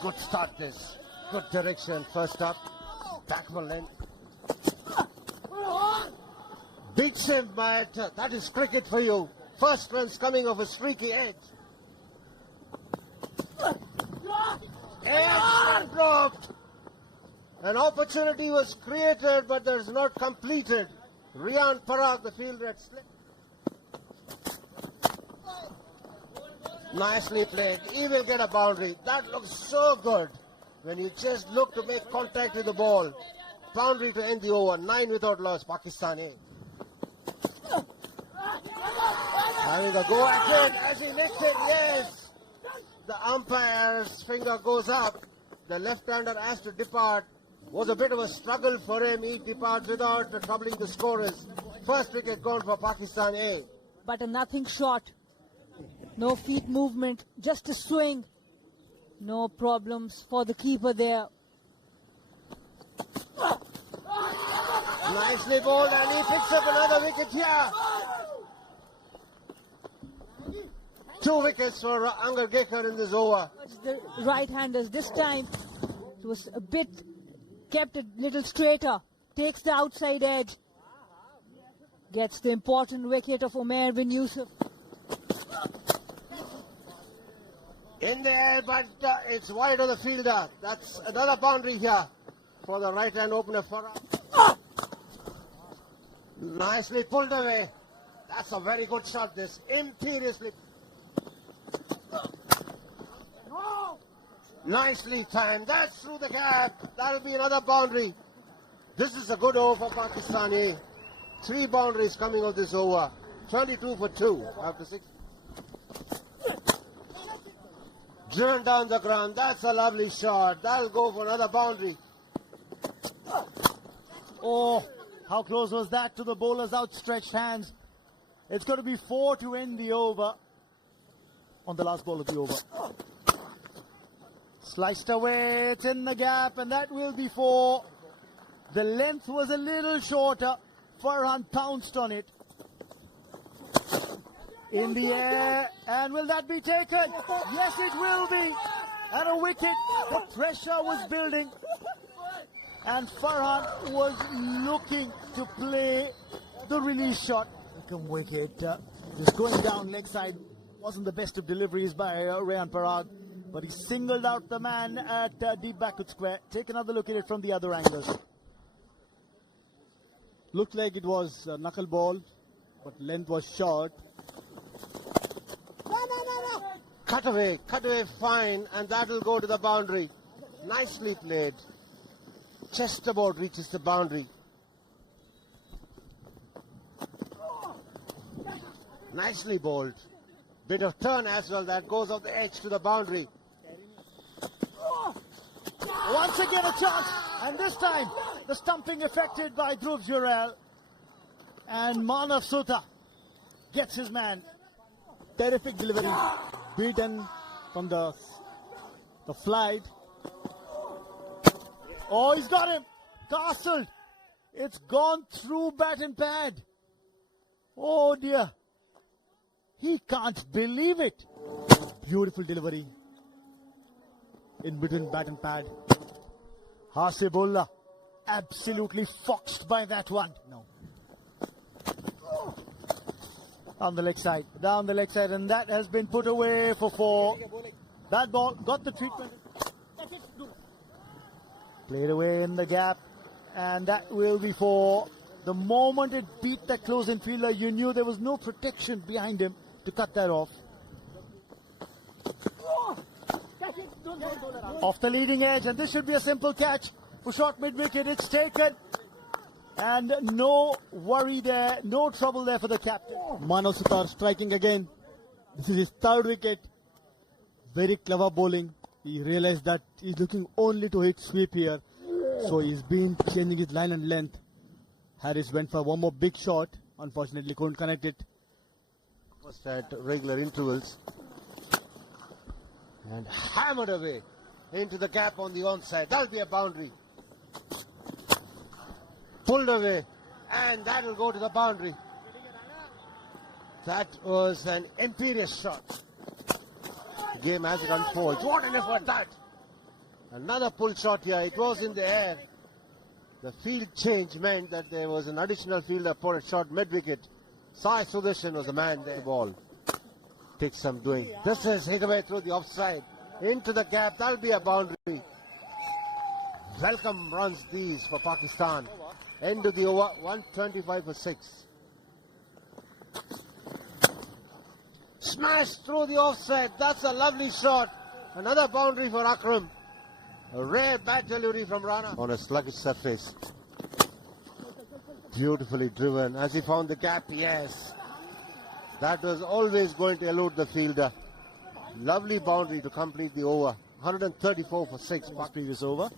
Good start this. Good direction. First up. Backman length. Beats him, but that is cricket for you. First runs coming off a streaky edge. Edge dropped. An opportunity was created, but there's not completed. Rian Parag, the fielder at slip. Nicely played. He will get a boundary. That looks so good when you just look to make contact with the ball. Boundary to end the over. 9 without loss. Pakistan A. Having a go at it as he lifts it. Yes. The umpire's finger goes up. The left-hander has to depart. Was a bit of a struggle for him. He departs without troubling the scorers. First wicket gone for Pakistan A. But a nothing shot. No feet movement, just a swing. No problems for the keeper there. Nicely bowled, and he picks up another wicket here. 2 wickets for Angar Gekar in this over. The right-handers this time, it was a bit, kept a little straighter. Takes the outside edge. Gets the important wicket of Umair bin Yusuf. In there, but it's wide of the fielder. That's another boundary here for the right-hand opener. Nicely pulled away. That's a very good shot, this. Imperiously. Nicely timed. That's through the gap. That'll be another boundary. This is a good over for Pakistan A. 3 boundaries coming of this over. 22 for 2 after 6. Driven down the ground. That's a lovely shot. That'll go for another boundary. Oh, how close was that to the bowler's outstretched hands. It's going to be 4 to end the over on the last ball of the over. Sliced away, it's in the gap, and that will be 4. The length was a little shorter. Farhan pounced on it. In the air, and will that be taken? Yes, it will be. And a wicket. The pressure was building, and Farhan was looking to play the release shot. Second wicket, just going down leg side. Wasn't the best of deliveries by Rian Parag, but he singled out the man at deep backward square. Take another look at it from the other angles. Looked like it was a knuckle ball, but length was short. Cut away fine, and that'll go to the boundary. Nicely played. Just about reaches the boundary. Nicely bowled. Bit of turn as well, that goes off the edge to the boundary. Once again a chance, and this time the stumping affected by Dhruv Jurel, and Manav Sutta gets his man. Terrific delivery, beaten from the flight. Oh, he's got him, castled. It's gone through bat and pad. Oh dear, he can't believe it. Beautiful delivery in between bat and pad. Hasibullah absolutely foxed by that one. No. Down the leg side, and that has been put away for 4. That ball got the treatment. Played away in the gap, and that will be 4. The moment it beat that close-in fielder, you knew there was no protection behind him to cut that off. Off the leading edge, and this should be a simple catch for short mid-wicket. It's taken, and no worry there, no trouble there for the captain. Manav Sutta striking again. This is his 3rd wicket. Very clever bowling. He realized that he's looking only to hit sweep here, so he's been changing his line and length. Harris went for one more big shot. Unfortunately, couldn't connect it. First at regular intervals. And hammered away into the gap on the onside. That'll be a boundary. Pulled away, and that'll go to the boundary. That was an imperious shot. The game as it unfolds. What an effort that! Another pull shot here. It was in the air. The field change meant that there was an additional fielder for a shot mid-wicket. Sai Sudarshan was the man there. The ball takes some doing. This is hit away through the offside. Into the gap. That'll be a boundary. Welcome runs these for Pakistan. End of the over. 125 for 6. Smashed through the offside. That's a lovely shot. Another boundary for Akram. A rare bat delivery from Rana on a sluggish surface. Beautifully driven. As he found the gap, yes. That was always going to elude the fielder. Lovely boundary to complete the over. 134 for 6. Previous over.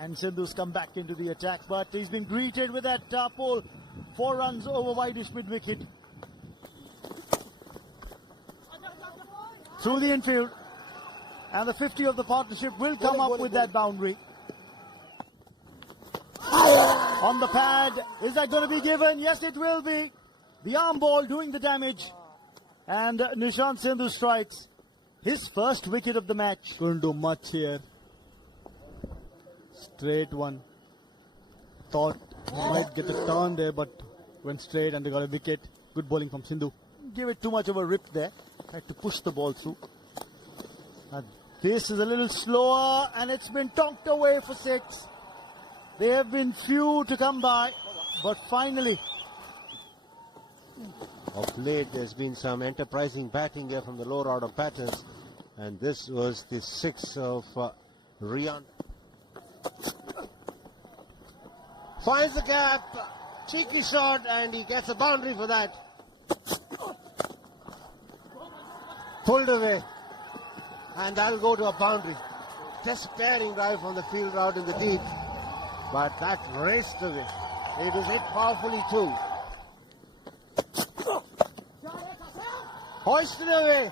And Sindhu's come back into the attack, but he's been greeted with that pole. 4 runs over wideish mid-wicket. Through the infield. And the 50 of the partnership will come up with that boundary. On the pad. Is that going to be given? Yes, it will be. The arm ball doing the damage. And Nishant Sindhu strikes his first wicket of the match. Couldn't do much here. Straight one. Thought he might get a turn there, but went straight and they got a wicket. Good bowling from Sindhu. Give it too much of a rip there. Had to push the ball through. And pace is a little slower and it's been tonked away for 6. There have been few to come by, but finally. Of late, there's been some enterprising batting here from the lower order batters. And this was the 6 of Rian. Finds the gap. Cheeky shot and he gets a boundary for that. Pulled away. And that'll go to a boundary. Despairing drive from the field out in the deep. But that raced away. It was hit powerfully too. Hoisted away.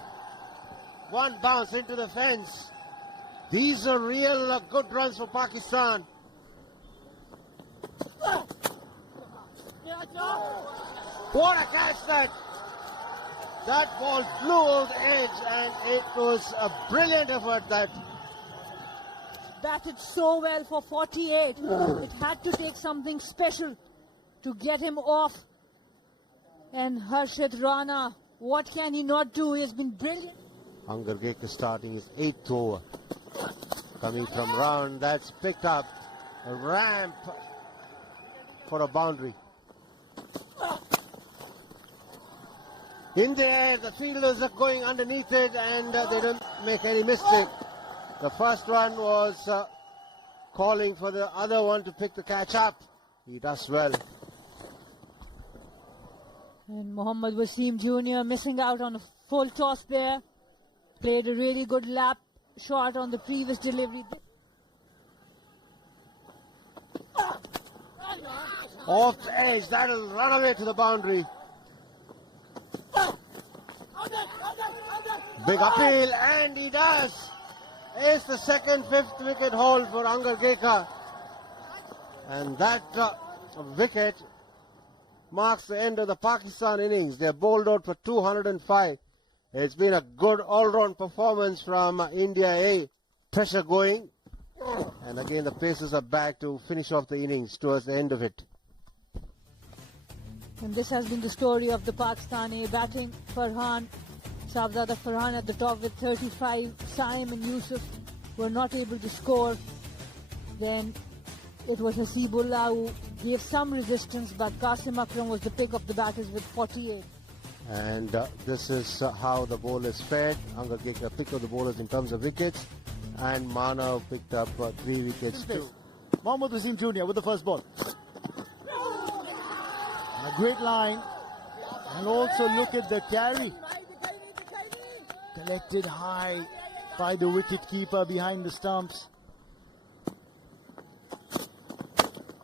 One bounce into the fence. These are real good runs for Pakistan. What a catch that! That ball flew over the edge and it was a brilliant effort that. Batted so well for 48. It had to take something special to get him off. And Harshit Rana, what can he not do? He has been brilliant. Angargekar starting his 8th over. Coming from round, that's picked up. A ramp for a boundary. In the air, the fielders are going underneath it and they don't make any mistake. The first one was calling for the other one to pick the catch up. He does well. And Mohammad Wasim Jr. missing out on a full toss there. Played a really good lap shot on the previous delivery. Off the edge, that'll run away to the boundary. Big appeal, and he does. It's the second, 5th wicket haul for Angargekar. And that wicket marks the end of the Pakistan innings. They're bowled out for 205. It's been a good all-round performance from India A. Pressure going. And again, the Pacers are back to finish off the innings towards the end of it. And this has been the story of the Pakistani batting. Farhan, Shahzada Farhan at the top with 35. Saim and Yusuf were not able to score. Then it was Hasibullah who gave some resistance, but Qasim Akram was the pick of the batters with 48. And this is how the bowlers fared. Angargekar picked up the bowlers in terms of wickets. And Manav picked up 3 wickets too. Mohammad Wasim Jr. with the first ball. A great line. And also look at the carry. Collected high by the wicket keeper behind the stumps.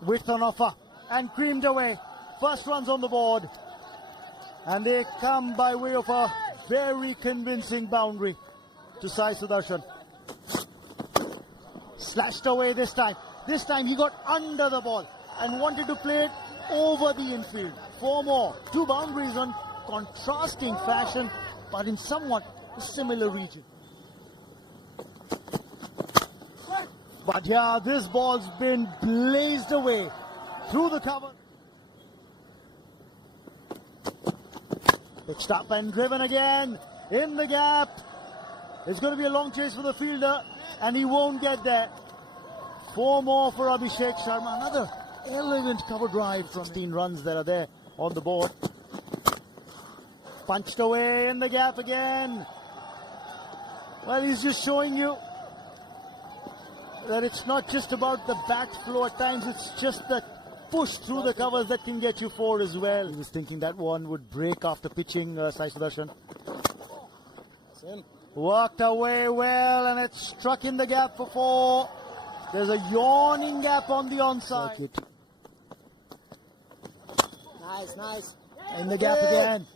Width on offer and creamed away. First runs on the board. And they come by way of a very convincing boundary to Sai Sudarshan. Slashed away this time. This time he got under the ball and wanted to play it over the infield. 4 more. 2 boundaries on contrasting fashion, but in somewhat a similar region. But yeah, this ball's been blazed away through the cover. Pitched up and driven again in the gap. It's going to be a long chase for the fielder, and he won't get there. 4 more for Abhishek Sharma. Another elegant cover drive from 16 runs that are there on the board. Punched away in the gap again. Well, he's just showing you that it's not just about the bat flow at times, it's just the push through the covers that can get you 4 as well. He was thinking that one would break after pitching, Sai Sudarshan. Worked away well, and it struck in the gap for 4. There's a yawning gap on the onside. Nice, nice. In the gap again.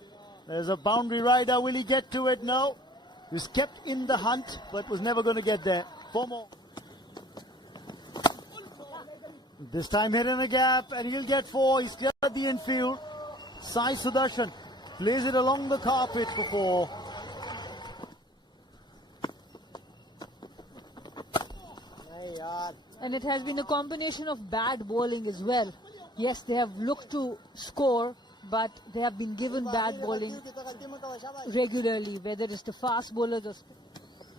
There's a boundary rider. Will he get to it? No. He was kept in the hunt, but was never going to get there. 4 more. This time hit in the gap, and he'll get 4. He's cleared the infield. Sai Sudarshan plays it along the carpet for 4. And it has been a combination of bad bowling as well. Yes, they have looked to score, but they have been given bad bowling regularly, whether it's the fast bowlers or...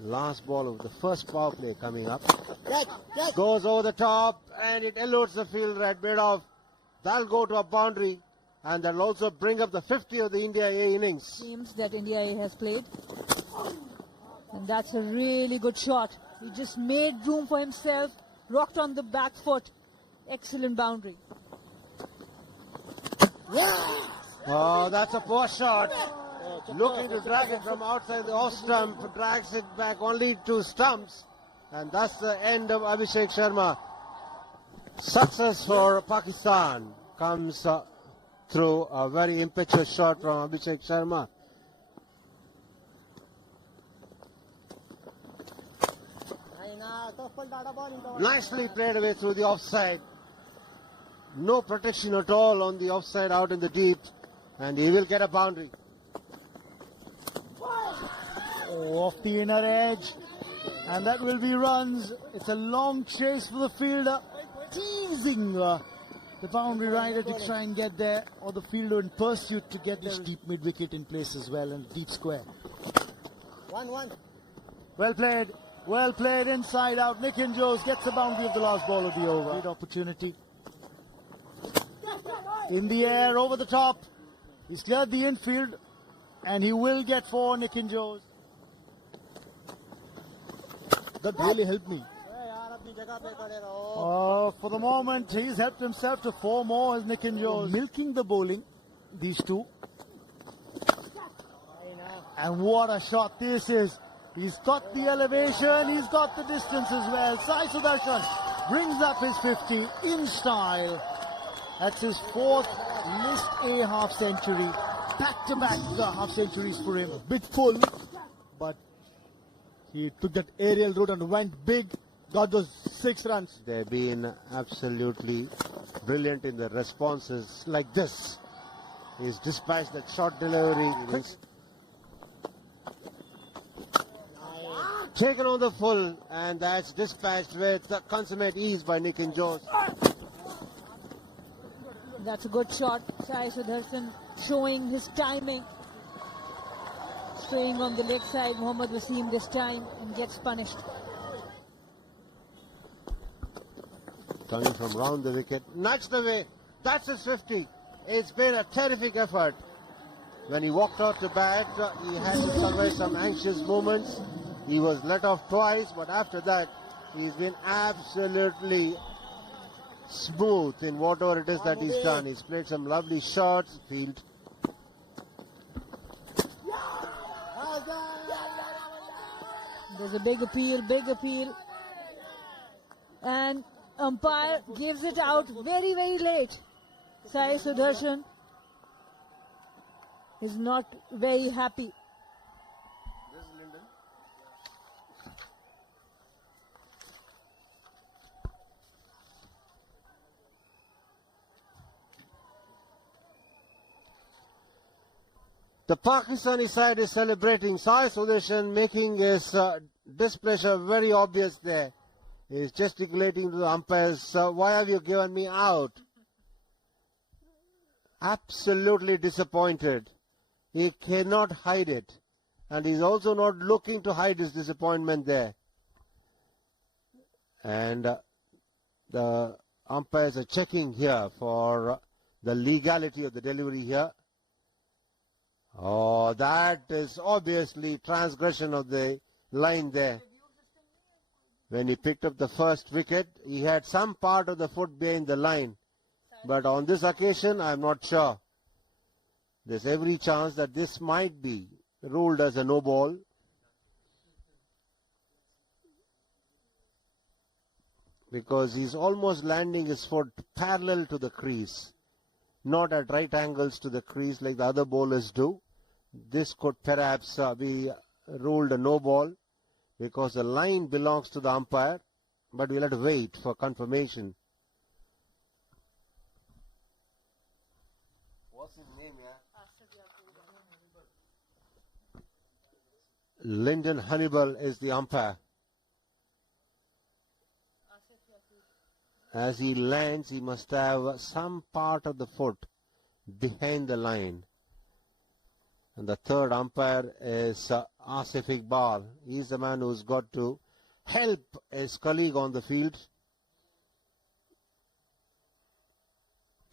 Last ball of the first power play coming up. Goes over the top, and it eludes the fielder at mid-off. That'll go to a boundary, and that'll also bring up the 50 of the India A innings. Teams that India A has played. And that's a really good shot. He just made room for himself, rocked on the back foot. Excellent boundary. Oh, that's a poor shot. Looking to drag it from outside the off stump, drags it back only 2 stumps. And that's the end of Abhishek Sharma. Success for Pakistan comes through a very impetuous shot from Abhishek Sharma. Nicely played away through the offside. No protection at all on the offside out in the deep. And he will get a boundary. Oh, off the inner edge. And that will be runs. It's a long chase for the fielder. Teasing the boundary rider to try and get there. Or the fielder in pursuit to get this deep mid-wicket in place as well. And deep square. 1-1. Well played. Well played inside out. Nikhil Jose gets the boundary of the last ball of the over. Great opportunity. In the air, over the top. He's cleared the infield. And he will get 4, Nikhil Jose. That really helped me. For the moment, he's helped himself to 4 more as Nikhil Jose. Milking the bowling, these 2. And what a shot this is. He's got the elevation, he's got the distance as well. Sai Sudarshan brings up his 50 in style. That's his 4th List A half century. Back-to-back half centuries for him. A bit full, but he took that aerial route and went big, got those 6 runs. They've been absolutely brilliant in the responses like this. He's dispatched that short delivery. Taken on the full, and that's dispatched with consummate ease by Nikhil Jose. That's a good shot. Sai Sudarshan showing his timing. Staying on the leg side, Mohammad Wasim this time, and gets punished. Coming from round the wicket, nudged away. That's his 50. It's been a terrific effort. When he walked out to bat, he had to survive some anxious moments. He was let off twice, but after that, he's been absolutely smooth in whatever it is that he's done. He's played some lovely shots, field. There's a big appeal, big appeal. And umpire gives it out very, very late. Sai Sudarshan is not very happy. The Pakistani side is celebrating. Sai Sudarshan making his displeasure very obvious there. He's gesticulating to the umpires, why have you given me out? Absolutely disappointed. He cannot hide it. And he's also not looking to hide his disappointment there. And the umpires are checking here for the legality of the delivery here. Oh, that is obviously transgression of the line there. When he picked up the first wicket, he had some part of the foot behind the line. But on this occasion, I'm not sure. There's every chance that this might be ruled as a no ball. Because he's almost landing his foot parallel to the crease. Not at right angles to the crease like the other bowlers do. This could perhaps be ruled a no ball because the line belongs to the umpire, but we'll have to wait for confirmation. What's his name, Lyndon Hannibal is the umpire. As he lands, he must have some part of the foot behind the line. And the third umpire is Asif Iqbal. He's the man who's got to help his colleague on the field.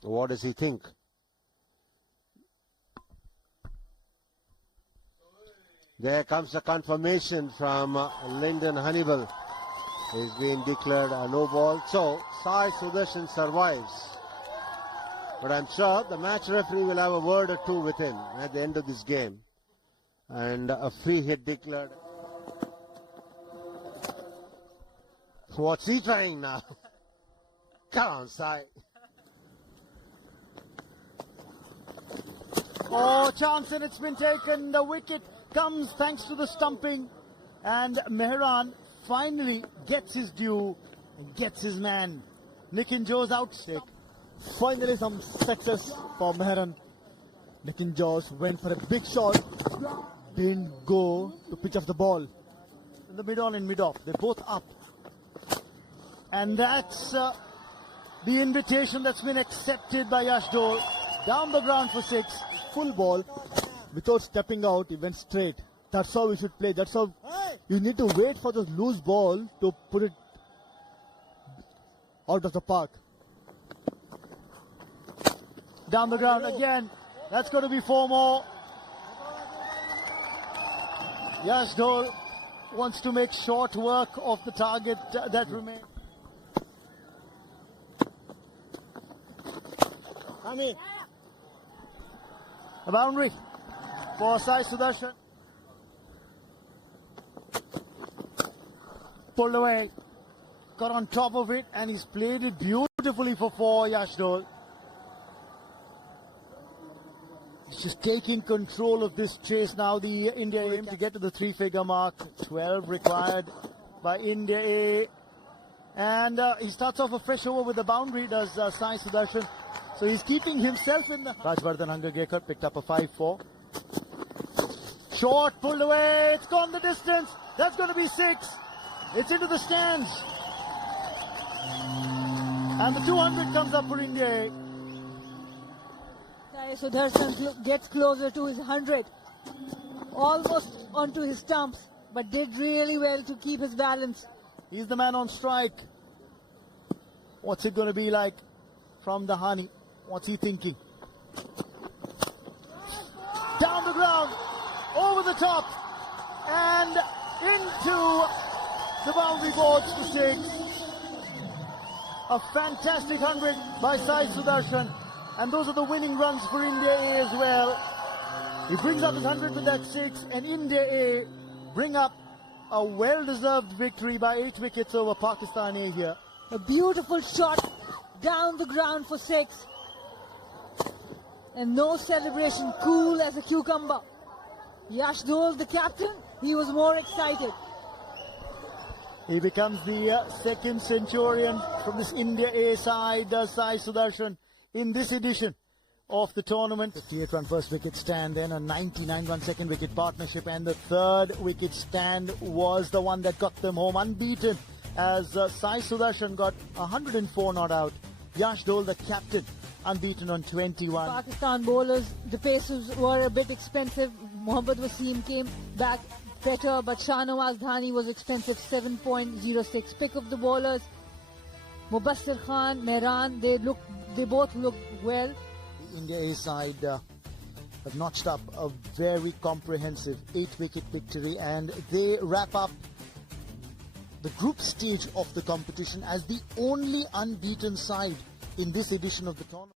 What does he think? There comes a confirmation from Lyndon Hannibal. He's been declared a no ball. So, Sai Sudarshan survives. But I'm sure the match referee will have a word or two with him at the end of this game. And a free hit declared. What's he trying now? Come on, Sai. Oh, chance, and it's been taken. The wicket comes thanks to the stumping. And Mehran finally gets his due and gets his man. Nitin Joe's outtake. Finally some success for Mehran. Nitin Joes went for a big shot. Didn't go to pitch off the ball. In the mid-on and mid-off. They're both up. And that's the invitation that's been accepted by Yash Dole. Down the ground for 6. Full ball. Without stepping out, he went straight. That's how we should play. That's how you need to wait for the loose ball to put it out of the park. Down the ground again. That's going to be 4 more. Yash Dole wants to make short work of the target that remains. A boundary for Sai Sudarshan. Pulled away. Got on top of it and he's played it beautifully for 4, Yash Dole. He's just taking control of this chase now. The India aim to get to the 3-figure mark. 12 required by India A. And he starts off a fresh over with a boundary, does Sai Sudarshan. So he's keeping himself in the... Rajvardhan Hangargekar picked up a 5-4. Short, pulled away. It's gone the distance. That's going to be 6. It's into the stands. And the 200 comes up for India A. Sai Sudarshan gets closer to his 100. Almost onto his stumps, but did really well to keep his balance. He's the man on strike. What's it going to be like from the Hani? What's he thinking? Down the ground, over the top, and into the boundary boards for 6. A fantastic 100 by Sai Sudarshan. And those are the winning runs for India A as well. He brings up his 100 with that 6, and India A bring up a well-deserved victory by 8 wickets over Pakistan A here. A beautiful shot down the ground for 6. And no celebration, cool as a cucumber. Yash Dole, the captain, he was more excited. He becomes the second centurion from this India A side, Sai Sudarshan, in this edition of the tournament. 58-run first wicket stand, then a 99-run second wicket partnership, and the third wicket stand was the one that got them home unbeaten as Sai Sudarshan got 104 not out. Yash Dole, the captain, unbeaten on 21. Pakistan bowlers, the paces were a bit expensive. Mohammad Wasim came back better, but Shahnawaz Dhani was expensive, 7.06. Pick of the bowlers, Mubassir Khan, Mehran, they both looked well. The India A side have notched up a very comprehensive 8-wicket victory, and they wrap up the group stage of the competition as the only unbeaten side in this edition of the tournament.